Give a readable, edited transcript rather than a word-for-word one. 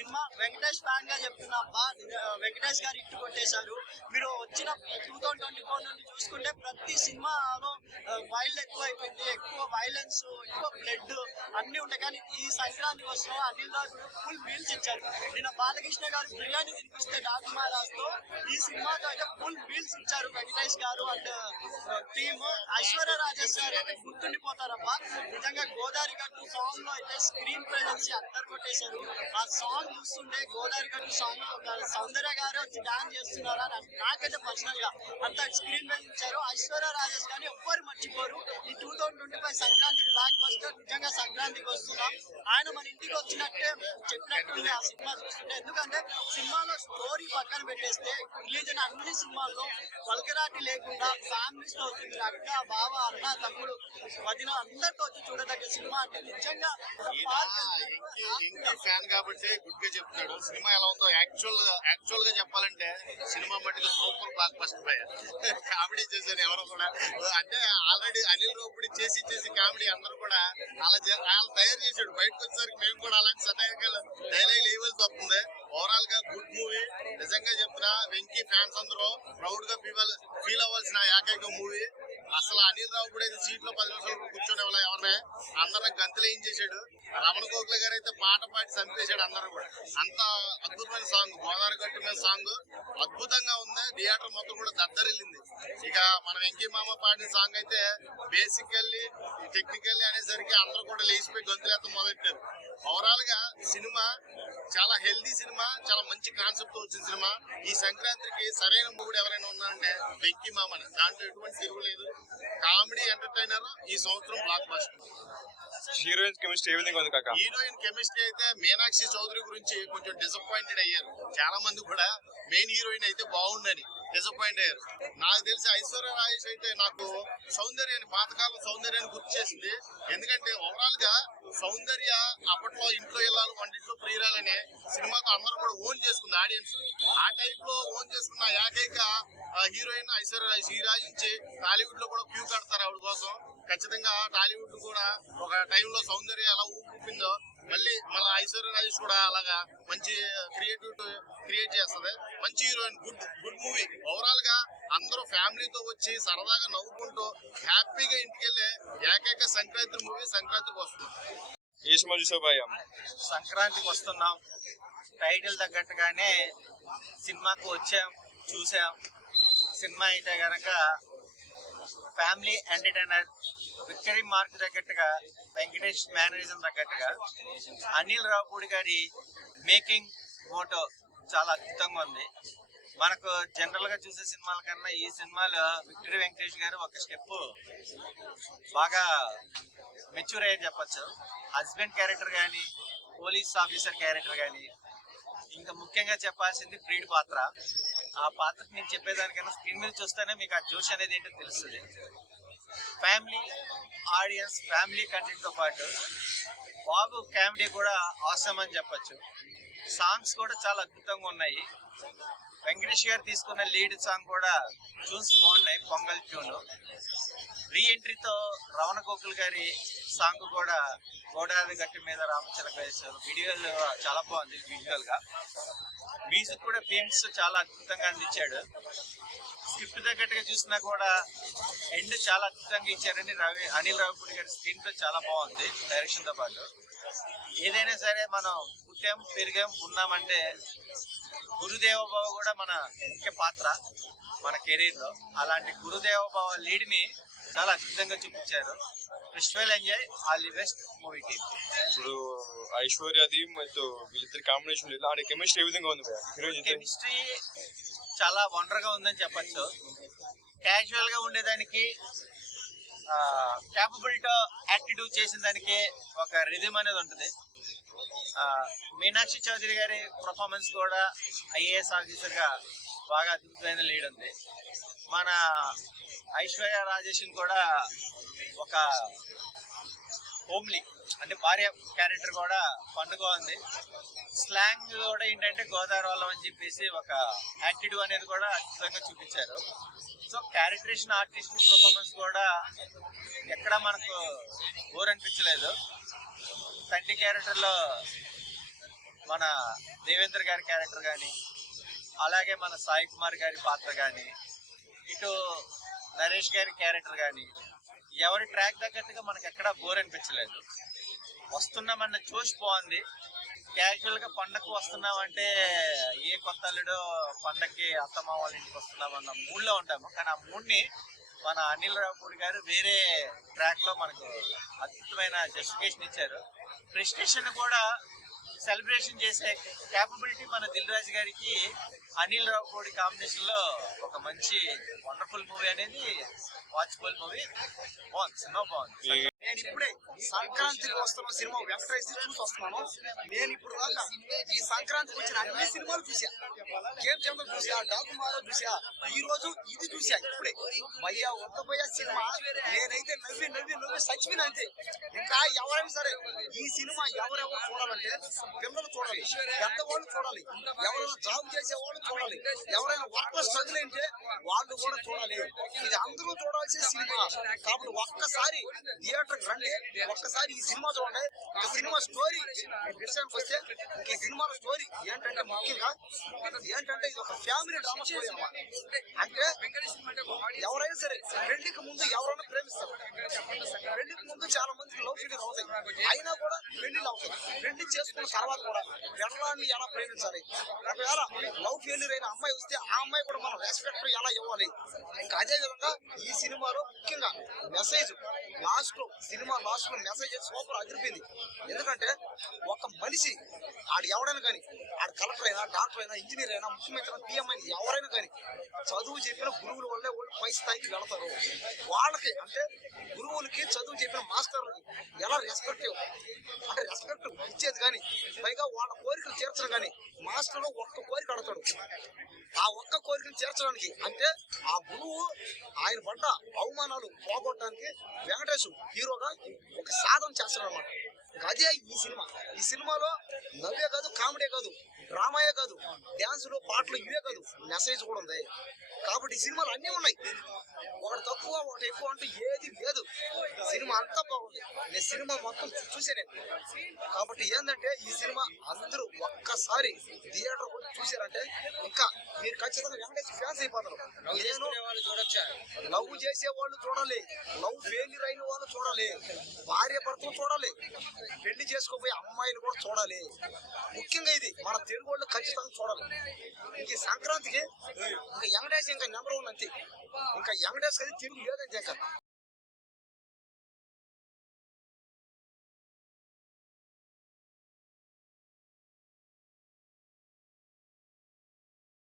Cinema Venkatesh fan గా చెప్తున్నా. వెంకటేష్ గారు ఇట్టు కొట్టేశారు. మీరు వచ్చిన 2024 నుండి చూసుకుంటే ప్రతి సినిమాలో వైల్డ్ ఎక్కువ అయిపోయింది, ఎక్కువ వైలెన్స్, ఎక్కువ బ్లడ్ అన్ని ఉంటాయి. కానీ ఈ సంక్రాంతి కోసం అనిల్ రాజు ఫుల్ మీల్స్ ఇచ్చారు. నిన్న బాలకృష్ణ గారు బిర్యానీ తినిపిస్తే డాక్టర్ మహారాజ్ తో ఈ సినిమాతో అయితే ఫుల్ మీల్స్ ఇచ్చారు వెంకటేష్ గారు అండ్ టీమ్. ఐశ్వర్య రాజేష్ గారు అయితే గుర్తుండిపోతారబ్బా. నిజంగా గోదావరి గట్టు సాంగ్ లో అయితే స్క్రీన్ ప్రెజెన్స్ అందరు కొట్టేశారు. ఆ సాంగ్ చూస్తుంటే గోదావరి గట్టు సాంగ్ ఒక సౌందర్య గారు వచ్చి డాన్స్ చేస్తున్నారా నాకైతే పర్సనల్ గా అంత స్క్రీన్ ప్రెజెన్స్ ఇచ్చారు. ఐశ్వర్య రాజేష్ గారిని ఎవ్వరు మర్చిపోరు. ఈ 2025 సంక్రాంతి బ్లాక్ బస్టర్. నిజంగా సంక్రాంతికి వస్తున్నాం, ఆయన మన ఇంటికి వచ్చినట్టే చెప్పినట్టుంది ఆ సినిమా చూస్తుంటే. ఎందుకంటే సినిమాలో స్టోరీ పక్కన పెట్టేస్తే రిలీజ్ అయిన అన్ని సినిమాల్లో పలకరాటి లేకుండా ఫ్యామిలీస్ తో వస్తుంది. అక్క, బావ, అన్న, తమ్ముడు, వదిన అందరితో వచ్చి చూడదగ్గ సినిమా. అంటే నిజంగా ఫ్యాన్ కాబట్టి గుడ్ గా చెప్తున్నాడు. సినిమా ఎలా ఉందో యాక్చువల్ గా చెప్పాలంటే సినిమా మట్టికి సూపర్ బ్లాక్ బస్టర్ పోయా. కామెడీ చేశారు ఎవరు కూడా. అంటే ఆల్రెడీ అనిల్ రావుపూడి చేసి కామెడీ అందరూ కూడా అలా తయారు చేశాడు. బయటకు వచ్చేసరికి మేము కూడా అలాంటి సటైరికల్ డైలాగ్ ఇవ్వాల్సి వస్తుంది. ఓవరాల్ గా గుడ్ మూవీ. నిజంగా చెప్తున్నా, వెంకీ ఫ్యాన్స్ అందరూ ప్రౌడ్ గా ఫీల్ అవ్వాల్సిన ఏకైక మూవీ. అసలు అనిల్ రావుపూడి అయితే సీట్ లో 10 నిమిషాలు కూర్చొని ఎవరినే అందరిని గంతులేయించేశాడు. రమణ గోఖలే గారు అయితే పాట పాడి చంపేశాడు అందరూ కూడా. అంత అద్భుతమైన సాంగ్, గోదావరి గట్టు మీద సాంగ్ అద్భుతంగా ఉంది. థియేటర్ మొత్తం కూడా దద్దరిల్లింది. ఇక మన వెంకీ మామ పాడిన సాంగ్ అయితే బేసికల్లీ టెక్నికల్లీ అనేసరికి అందరూ కూడా లేచిపోయి గొంతులేత మొదలెట్టారు. ఓవరాల్ గా సినిమా చాలా హెల్దీ సినిమా, చాలా మంచి కాన్సెప్ట్ తో వచ్చిన సినిమా. ఈ సంక్రాంతికి సరైన మూడు ఎవరైనా ఉన్నారంటే వెంకీ మామని, దాంట్లో ఎటువంటి తిరుగులేదు. కామెడీ ఎంటర్టైనర్, ఈ సంవత్సరం బ్లాక్ బస్టర్. హీరోయిన్ కెమిస్ట్రీ ఏ విధంగా ఉంది కాక? హీరోయిన్ కెమిస్ట్రీ అయితే మీనాక్షి చౌదరి గురించి కొంచెం డిసప్పాయింటెడ్ అయ్యారు. చాలా మంది కూడా మెయిన్ హీరోయిన్ అయితే బాగుండని డిసప్పాయింట్ అయ్యారు. నాకు తెలిసి ఐశ్వర్య రాజేష్ అయితే నాకు సౌందర్యాన్ని, పాతకాలం సౌందర్యాన్ని గుర్తు చేసింది. ఎందుకంటే ఓవరాల్ గా సౌందర్య అప్పట్లో ఇంట్లో ఇల్లాలు వంటింట్లో ప్రియురాలనే సినిమాతో అందరూ కూడా ఓన్ చేసుకుంది ఆడియన్స్. ఆ టైప్ లో ఓన్ చేసుకున్న ఏకైక హీరోయిన్ ఐశ్వర్య రాజేష్. ఈ రాజు నుంచి టాలీవుడ్ లో కూడా క్యూ కడతారు ఆవిడ కోసం. ఖచ్చితంగా టాలీవుడ్ కూడా ఒక టైంలో సౌందర్య ఎలా ఊపిందో మళ్ళీ ఐశ్వర్య రాజేష్ కూడా అలాగా మంచి క్రియేట్ చేస్తుంది. మంచి హీరోయిన్, గుడ్ మూవీ. ఓవరాల్ గా అందరూ ఫ్యామిలీతో వచ్చి సరదాగా నవ్వుకుంటూ హ్యాపీగా ఇంటికి వెళ్ళే ఏకైక సంక్రాంతి మూవీ సంక్రాంతికి వస్తుంది. ఏ సినిమా చూసావు భయ్యా? సంక్రాంతికి వస్తున్నాం, టైటిల్ తగ్గట్టుగానే సినిమాకు వచ్చాం, చూసాం. సినిమా అయితే గనక ఫ్యామిలీ ఎంటర్టైనర్. విక్టరీ మార్క్ తగ్గట్టుగా, వెంకటేష్ మేనరిజం తగ్గట్టుగా, అనిల్ రావుపూడి గారి మేకింగ్ మోటో చాలా అద్భుతంగా ఉంది. మనకు జనరల్ గా చూసే సినిమాల కన్నా ఈ సినిమాలో విక్టరీ వెంకటేష్ గారు ఒక స్టెప్ బాగా మెచ్యూర్ అయ్యని చెప్పచ్చు. హస్బెండ్ క్యారెక్టర్ కానీ, పోలీస్ ఆఫీసర్ క్యారెక్టర్ కానీ, ఇంకా ముఖ్యంగా చెప్పాల్సింది ప్రీడ్ పాత్ర. ఆ పాత్రకి నేను చెప్పేదానికన్నా స్క్రీన్ మీద చూస్తేనే మీకు ఆ జోష్ అనేది ఏంటో తెలుస్తుంది. ఫ్యామిలీ ఆడియన్స్, ఫ్యామిలీ కంటెంట్ తో పాటు బాబు కామెడీ కూడా అవసరం అని చెప్పచ్చు. సాంగ్స్ కూడా చాలా అద్భుతంగా ఉన్నాయి. వెంకటేష్ గారు తీసుకున్న లీడ్ సాంగ్ కూడా ట్యూన్స్ బాగున్నాయి, పొంగల్ ట్యూన్. రీ ఎంట్రీతో రమణ గోఖల్ గారి సాంగ్ కూడా గోదావరి గట్టి మీద రామచిలక వేశారు. వీడియోలు చాలా బాగుంది విజువల్ గా. మ్యూజిక్ కూడా థీమ్స్ చాలా అద్భుతంగా అందించాడు. స్క్రిప్ట్ తగ్గట్టుగా చూసినా కూడా ఎండ్ చాలా అద్భుతంగా ఇచ్చారని అనిల్ రావుపూడి గారి స్క్రీన్ ప్లే చాలా బాగుంది డైరెక్షన్ తో పాటు. ఏదైనా సరే మనం పుట్టాం, పెరిగాం, ఉన్నామంటే గురుదేవబావ కూడా మన ముఖ్య పాత్ర మన కెరీర్ లో. అలాంటి గురుదేవబావ లీడ్ ని చాలా అద్భుతంగా చూపించారు. Festival enjoy, all the best movie team. ఇప్పుడు ఐశ్వర్యది మరియు వీళ్ళిద్దరి కాంబినేషన్ అంటే కెమిస్ట్రీ ఏ విధంగా ఉంది? కెమిస్ట్రీ చాలా వండర్ గా ఉందని చెప్పచ్చు. క్యాజువల్ గా ఉండేదానికి, క్యాపబిలిటీ యాటిట్యూడ్ చేసిన దానికి ఒక రిథమ్ అనేది ఉంటుంది. మీనాక్షి చౌదరి గారి పర్ఫార్మెన్స్ కూడా ఐఏఎస్ ఆఫీసర్ గా బాగా అద్భుతమైన లీడ్ ఉంది. మన ఐశ్వర్య రాజేష్ కూడా ఒక హోమ్లీ అంటే భార్య క్యారెక్టర్ కూడా పండుగ ఉంది. స్లాంగ్ కూడా ఏంటంటే గోదావరి వాళ్ళం అని చెప్పేసి ఒక యాటిట్యూడ్ అనేది కూడా అద్భుతంగా చూపించారు. సో క్యారెక్టరేషన్, ఆర్టిస్ట్ పర్ఫార్మెన్స్ కూడా ఎక్కడ మనకు బోర్ అనిపించలేదు. తండ్రి క్యారెక్టర్ లో మన దేవేంద్ర గారి క్యారెక్టర్ కానీ, అలాగే మన సాయి కుమార్ గారి పాత్ర కానీ, ఇటు నరేష్ గారి క్యారెక్టర్ కానీ, ఎవరి ట్రాక్ తగ్గట్టుగా మనకి ఎక్కడా బోర్ అనిపించలేదు. వస్తున్నామన్న చూసి బాగుంది. క్యాజువల్ గా పండగకు వస్తున్నామంటే ఏ కొత్త అల్లుడో పండగకి అత్తమ్మ వాళ్ళ ఇంటికి వస్తున్నామన్న మూడ్ లో ఉంటాము. కానీ ఆ మూడ్ ని మన అనిల్ రావుపూడి గారు వేరే ట్రాక్ లో మనకు అద్భుతమైన జస్టిఫికేషన్ ఇచ్చారు. ప్రెస్టేషన్ కూడా సెలబ్రేషన్ చేసే క్యాపబిలిటీ మన దిల్ రాజు గారికి అనిల్ రావుపూడి కాంబినేషన్ లో ఒక మంచి వండర్ఫుల్ మూవీ అనేది వాచబుల్ మూవీ. బాగుంది, సినిమా బాగుంది. నేను ఇప్పుడే సంక్రాంతికి వస్తున్న సినిమా వెంకటేష్ చూసి వస్తున్నాను. నేను ఇప్పుడు దాకా ఈ సంక్రాంతికి వచ్చిన అన్ని సినిమాలు చూసా. కేప్ చంద్ర చూసా, డాకుమారో చూసా, ఈ రోజు ఇది చూసా. ఇప్పుడే భయ్యా ఒక్కబయ్యా సినిమా నేనైతే నవ్వి నవ్వి నవ్వి చచ్చిపోయిన అంతే. ఇంకా ఎవరైనా సరే ఈ సినిమా ఎవరెవరు చూడాలంటే పిల్లలు చూడాలి, పెద్దవాళ్ళు చూడాలి, ఎవరైనా జాబ్ చేసే వాళ్ళు చూడాలి, ఎవరైనా వర్క్ స్ట్రగుల్ అంటే వాళ్ళు కూడా చూడాలి. ఇది అందరూ చూడాల్సిన సినిమా. కాబట్టి ఒక్కసారి థియేటర్ రండి, ఒక్కసారి ఈ సినిమా చూడండి. ఈ సినిమా స్టోరీ విషయానికి వస్తే ఈ సినిమాలో స్టోరీ ఏంటంటే ముఖ్యంగా ఏంటంటే ఇది ఒక ఫ్యామిలీ డ్రామా స్టోరీ అన్నమాట. అంటే ఎవరైనా సరే పెళ్లికి ముందు ఎవరైనా ప్రేమిస్తారు. పెళ్లికి ముందు చాలా మందికి లవ్ ఫెయిల్యూర్ అవుతాయి, అయినా కూడా పెళ్లిళ్ళు అవుతాయి. పెళ్లి చేసుకున్న తర్వాత కూడా పెళ్ళాన్ని ఎలా ప్రేమించాలి, ఒకవేళ లవ్ ఫెయిల్యూర్ అయిన అమ్మాయి వస్తే ఆ అమ్మాయి కూడా మనం రెస్పెక్ట్ ఎలా ఇవ్వాలి. ఇంకా అదే విధంగా ఈ సినిమాలో ముఖ్యంగా మెసేజ్ లాస్ట్ లో సినిమా లాస్ట్ లో మెసేజ్ సూపర్ అదిరిపోయింది. ఎందుకంటే ఒక మనిషి ఆడు ఎవడైనా కానీ, ఆడు కలెక్టర్ అయినా, డాక్టర్ అయినా, ఇంజనీర్ అయినా, ముఖ్యమంత్రి అయినా, పిఎం అయినా ఎవరైనా కానీ చదువు చెప్పిన గురువుల వల్లే వాళ్ళు పై స్థాయికి వెళతారు. వాళ్ళకి అంటే గురువులకి చదువు చెప్పిన మాస్టర్లకి ఎలా రెస్పెక్ట్ అంటే రెస్పెక్ట్ ఇచ్చేది కానీ, పైగా వాళ్ళ కోరికలు తీర్చడం కానీ మాస్టర్ ఒక్క కోరిక అడతాడు. ఆ ఒక్క కోరికను తీర్చడానికి అంటే ఆ గురువు ఆయన పడ్డ అవమానాలు పోగొట్టడానికి వెంకటేష్ హీరోగా ఒక సాధన చేస్తాడు అన్నమాట. అదే ఈ సినిమా. ఈ సినిమాలో నవ్వే కాదు, కామెడీ కాదు, డ్రామాయే కాదు, డ్యాన్సులు, పాటలు ఇవే కాదు, మెసేజ్ కూడా ఉంది. కాబట్టి ఈ సినిమాలు అన్నీ ఉన్నాయి. ఒకటి తక్కువ ఒకటి ఎక్కువ అంటూ ఏది లేదు. సినిమా అంతా బాగుంది. నేను సినిమా మొత్తం చూసాను. కాబట్టి ఏంటంటే ఈ సినిమా అందరూ ఒక్కసారి థియేటర్ చూసారంటే ఇంకా మీరు ఖచ్చితంగా వెంకటేష్ ఫ్యాన్స్ అయిపోతారు. నేను లవ్ చేసే వాళ్ళు చూడాలి, లవ్ ఫెయిల్యూర్ అయిన వాళ్ళు చూడాలి, భార్య భర్తలు చూడాలి, పెళ్లి చేసుకోబోయే అమ్మాయిలు కూడా చూడాలి. ముఖ్యంగా ఇది మన తెలుగు వాళ్ళు ఖచ్చితంగా చూడాలి. ఇంక సంక్రాంతికి ఇంకా వెంకటేష్ ఇంకా నెంబర్ 1 అంతే. ఇంకా వెంకటేష్ అది తిరుగు లేదంటే ఇంకా